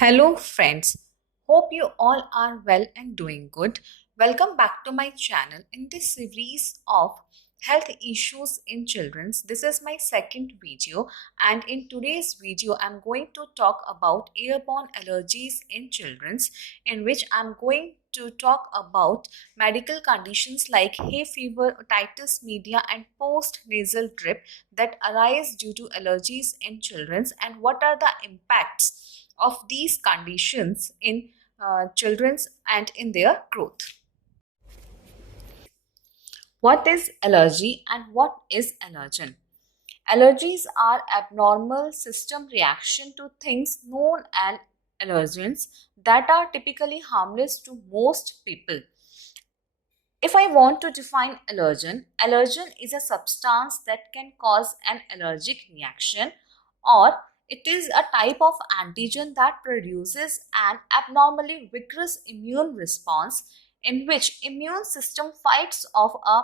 Hello, friends. Hope you all are well and doing good. Welcome back to my channel in this series of health issues in children. This is my second video, and in today's video, I'm going to talk about airborne allergies in children, in which I'm going to talk about medical conditions like hay fever, otitis media, and post-nasal drip that arise due to allergies in children, and what are the impacts of these conditions in children's and in their growth. What is allergy and what is allergen? Allergies are abnormal system reaction to things known as allergens that are typically harmless to most people. If I want to define allergen is a substance that can cause an allergic reaction, or it is a type of antigen that produces an abnormally vigorous immune response in which immune system fights off a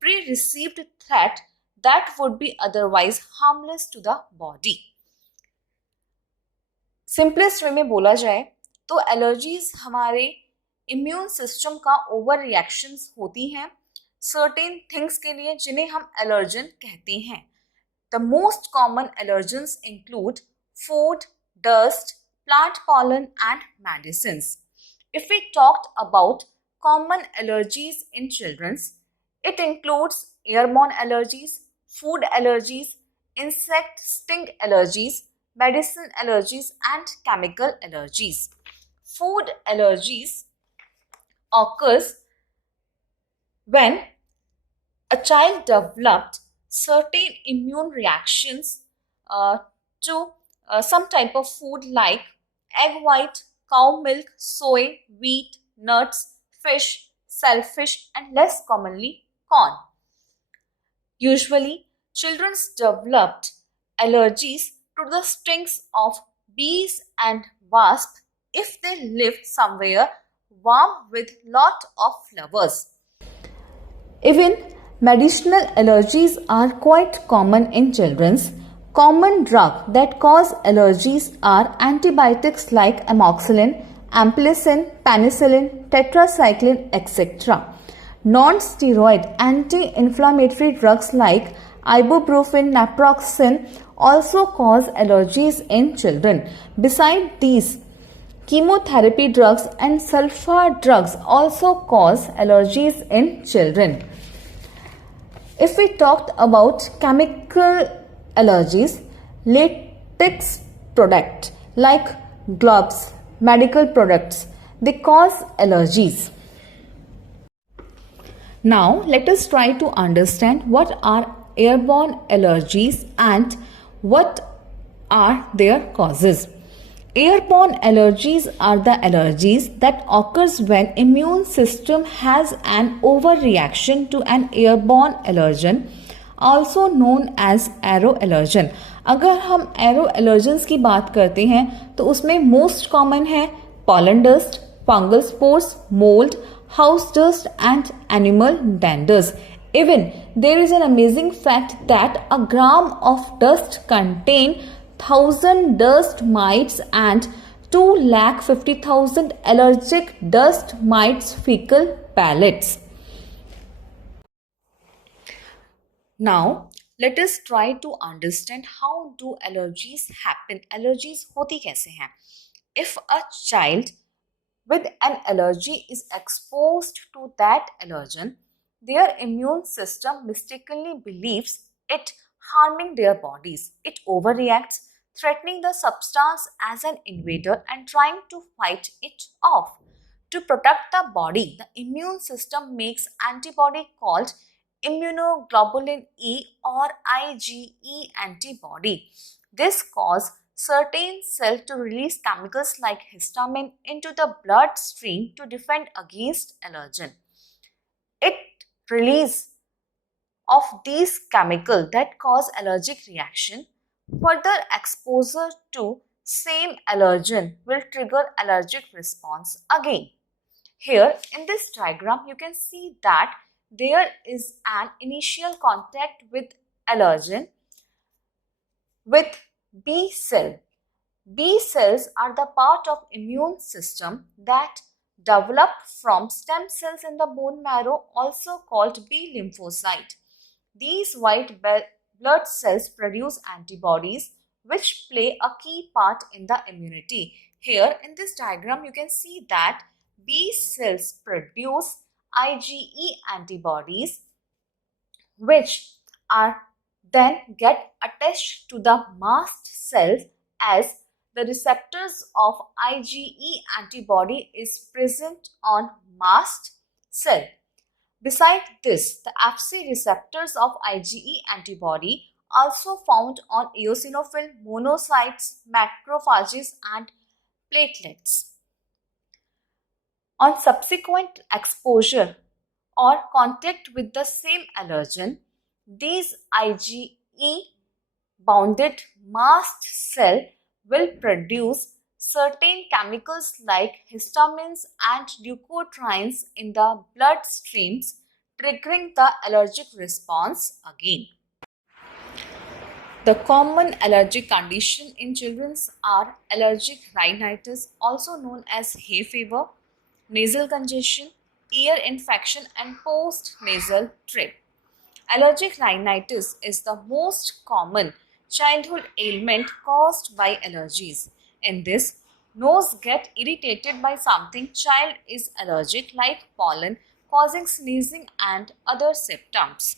pre-received threat that would be otherwise harmless to the body. Simplest way में बोला जाए तो allergies हमारे immune system का over reactions होती हैं certain things के लिए जिन्हें हम एलर्जन कहते हैं. The most common allergens include food, dust, plant pollen and medicines. If we talked about common allergies in children, it includes airborne allergies, food allergies, insect sting allergies, medicine allergies and chemical allergies. Food allergies occurs when a child developed certain immune reactions to some type of food like egg white, cow milk, soy, wheat, nuts, fish, shellfish, and less commonly corn. Usually, children developed allergies to the stings of bees and wasps if they live somewhere warm with lot of flowers. Even medicinal allergies are quite common in children. Common drugs that cause allergies are antibiotics like amoxicillin, ampicillin, penicillin, tetracycline, etc. Non-steroid anti-inflammatory drugs like ibuprofen, naproxen also cause allergies in children. Besides these, chemotherapy drugs and sulfur drugs also cause allergies in children. If we talked about chemical allergies, latex products like gloves, medical products, they cause allergies. Now let us try to understand what are airborne allergies and what are their causes. Airborne allergies are the allergies that occurs when immune system has an overreaction to an airborne allergen, also known as aeroallergen. अगर हम aeroallergens की बात करते हैं तो उसमें most common है pollen dust, fungal spores, mold, house dust and animal danders. Even there is an amazing fact that a gram of dust contain 1,000 dust mites and 250,000 allergic dust mites fecal pellets. Now let us try to understand how do allergies happen. Allergies होती कैसे हैं? If a child with an allergy is exposed to that allergen, their immune system mistakenly believes it harming their bodies. It overreacts, threatening the substance as an invader and trying to fight it off. To protect the body, the immune system makes antibody called immunoglobulin E or IgE antibody. This causes certain cells to release chemicals like histamine into the bloodstream to defend against allergen. It release of these chemicals that cause allergic reaction. Further exposure to same allergen will trigger allergic response again. Here in this diagram you can see that there is an initial contact with allergen with B cell. B cells are the part of immune system that develop from stem cells in the bone marrow, also called B lymphocyte. These white blood cells produce antibodies which play a key part in the immunity. Here in this diagram you can see that B cells produce IgE antibodies which are then get attached to the mast cells as the receptors of IgE antibody is present on mast cell. Besides this, the Fc receptors of IgE antibody also found on eosinophil monocytes, macrophages and platelets. On subsequent exposure or contact with the same allergen, these IgE bounded mast cell will produce certain chemicals like histamines and leukotrienes in the blood streams, triggering the allergic response again. The common allergic condition in children are allergic rhinitis, also known as hay fever, nasal congestion, ear infection and post-nasal drip. Allergic rhinitis is the most common childhood ailment caused by allergies. In this, nose get irritated by something child is allergic like pollen, causing sneezing and other symptoms.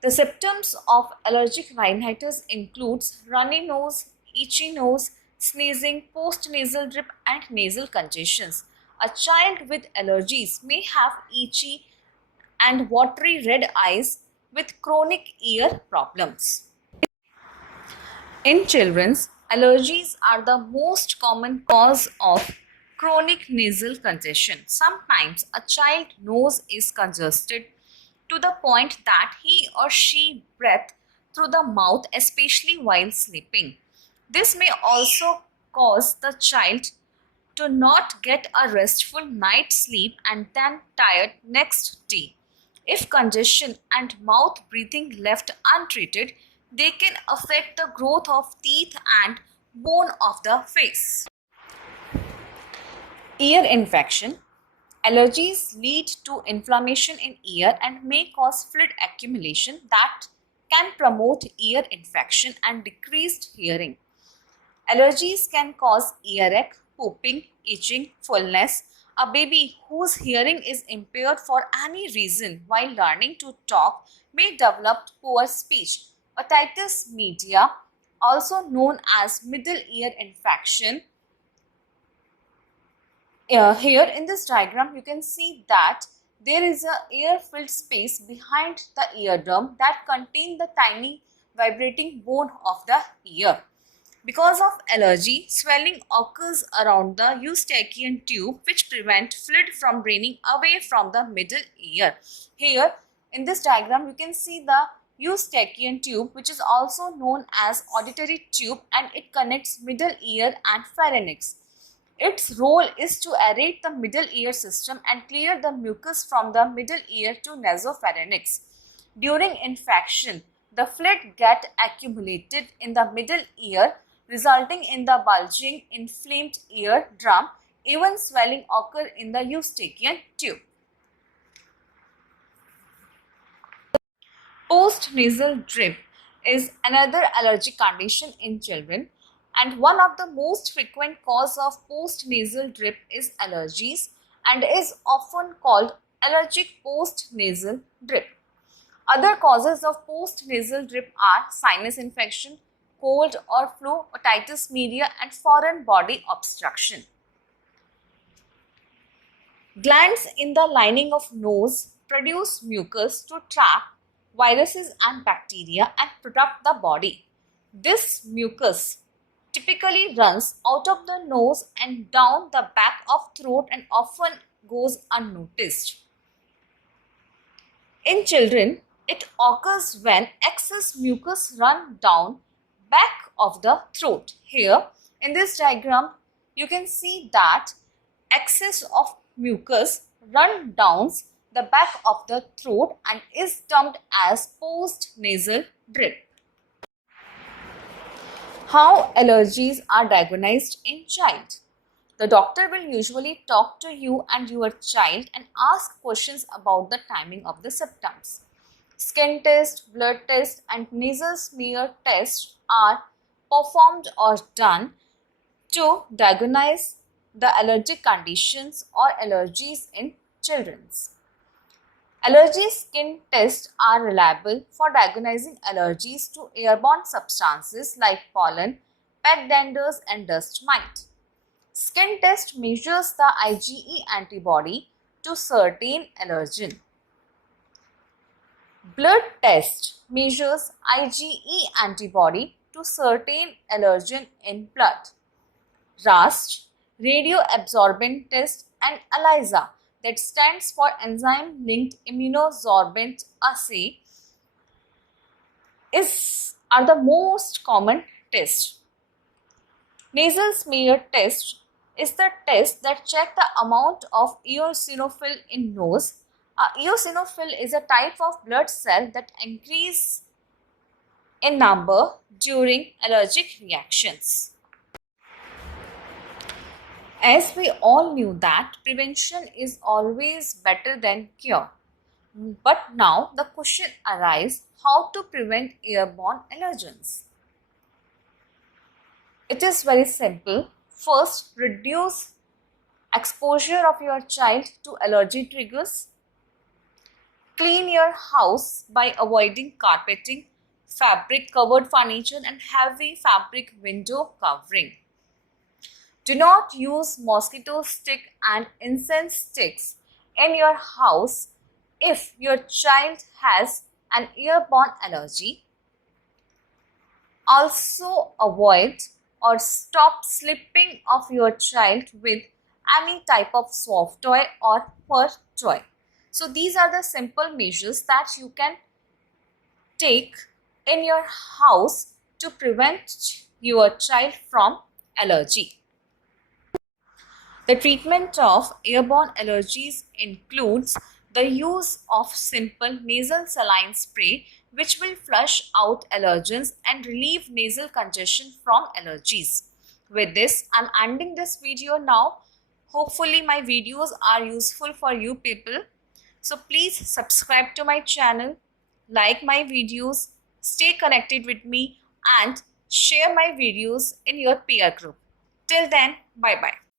The symptoms of allergic rhinitis includes runny nose, itchy nose, sneezing, post-nasal drip and nasal congestions. A child with allergies may have itchy and watery red eyes with chronic ear problems. In children, allergies are the most common cause of chronic nasal congestion. Sometimes a child's nose is congested to the point that he or she breathes through the mouth, especially while sleeping. This may also cause the child to not get a restful night's sleep and then tired next day. If congestion and mouth breathing left untreated, they can affect the growth of teeth and bone of the face. Ear infection. Allergies lead to inflammation in ear and may cause fluid accumulation that can promote ear infection and decreased hearing. Allergies can cause earache, pooping, itching, fullness. A baby whose hearing is impaired for any reason while learning to talk may develop poor speech. Otitis media, also known as middle ear infection. Here in this diagram, you can see that there is a air-filled space behind the eardrum that contains the tiny vibrating bone of the ear. Because of allergy, swelling occurs around the eustachian tube which prevent fluid from draining away from the middle ear. Here in this diagram, you can see the eustachian tube which is also known as auditory tube and it connects middle ear and pharynx. Its role is to aerate the middle ear system and clear the mucus from the middle ear to nasopharynx. During infection, the fluid gets accumulated in the middle ear, resulting in the bulging, inflamed eardrum. Even swelling occurs in the eustachian tube. Post-nasal drip is another allergic condition in children, and one of the most frequent cause of post-nasal drip is allergies and is often called allergic post-nasal drip. Other causes of post-nasal drip are sinus infection, cold or flu, otitis media and foreign body obstruction. Glands in the lining of nose produce mucus to trap viruses and bacteria and protect the body. This mucus typically runs out of the nose and down the back of throat and often goes unnoticed. In children, it occurs when excess mucus runs down back of the throat. Here in this diagram, you can see that excess of mucus runs down the back of the throat and is termed as post-nasal drip. How allergies are diagnosed in child. The doctor will usually talk to you and your child and ask questions about the timing of the symptoms. Skin test, blood test and nasal smear tests are performed or done to diagnose the allergic conditions or allergies in children. Allergy skin tests are reliable for diagnosing allergies to airborne substances like pollen, pet danders and dust mite. Skin test measures the IgE antibody to certain allergen. Blood test measures IgE antibody to certain allergen in blood. RAST, radioabsorbent test, and ELISA, that stands for enzyme-linked immunosorbent assay, are the most common tests. Nasal smear test is the test that checks the amount of eosinophil in nose. Eosinophil is a type of blood cell that increases in number during allergic reactions. As we all knew that prevention is always better than cure. But now the question arises, how to prevent airborne allergens? It is very simple. First, reduce exposure of your child to allergy triggers. Clean your house by avoiding carpeting, fabric covered furniture and heavy fabric window covering. Do not use mosquito stick and incense sticks in your house if your child has an airborne allergy. Also avoid or stop slipping of your child with any type of soft toy or fur toy. So these are the simple measures that you can take in your house to prevent your child from allergy. The treatment of airborne allergies includes the use of simple nasal saline spray which will flush out allergens and relieve nasal congestion from allergies. With this, I'm ending this video now. Hopefully my videos are useful for you people. So please subscribe to my channel, like my videos, stay connected with me and share my videos in your peer group. Till then, bye-bye.